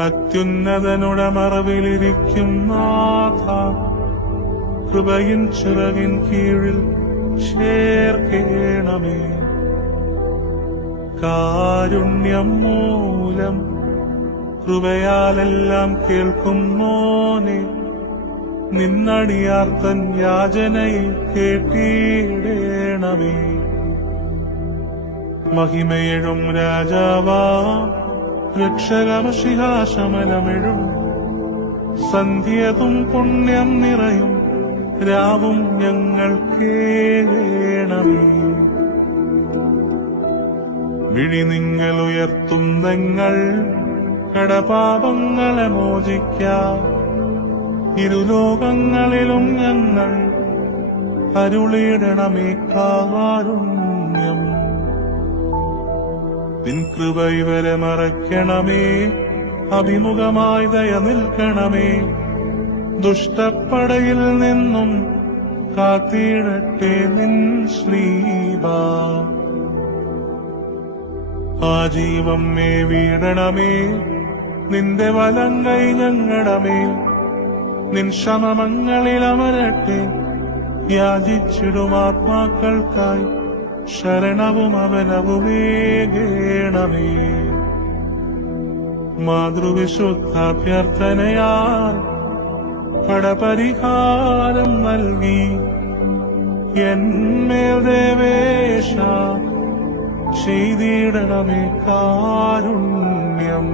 അത്യുന്നതനുടെ മറവിലിരിക്കും നാഥ, കൃപയിൻ ചിറകിൻ കീഴിൽ ചേർക്കേണമേ. കാരുണ്യം മൂലം കൃപയാലെല്ലാം കേൾക്കുന്നോനെ, നിന്നടിയാർത്തൻ യാചനയിൽ കേട്ടിടേണമേ. മഹിമയെഴും രാജാവാ രക്ഷകമശിഹാശമനമെഴും, സന്ധ്യതും പുണ്യം നിറയും രാവും ഞങ്ങൾ കേളേണമേ. വിഴി നിങ്ങൾ ഉയർത്തും നിങ്ങൾ കടപാപങ്ങളെ മോചിക്കാം. ഇരുലോകങ്ങളിലും ഞങ്ങൾ അരുളിയിടണമേ കാരുണ്യം. നിൻ കൃപ ഇവരെ മറയ്ക്കണമേ, അഭിമുഖമായി ദയ നിൽക്കണമേ. ദുഷ്ടപ്പടയിൽ നിന്നും കാത്തിടട്ടെ നിൻ ശ്ലീബാ. ആജീവം വീടണമേ, നിന്റെ വലങ്കൈ ഞങ്ങടമേൽ. നിൻ ശമമങ്ങളിൽ അമരട്ടെ, യാചിച്ചിടും ആത്മാക്കൾക്കായി ശരണവും അവനവുമേകേണമേ. മാതൃവിശുദ്ധാഭ്യർത്ഥനയാൽ കടപരിഹാരം നൽകി എന്മേൽ ദേവേശ ചെയ്തിടണമേ കാരുണ്യം.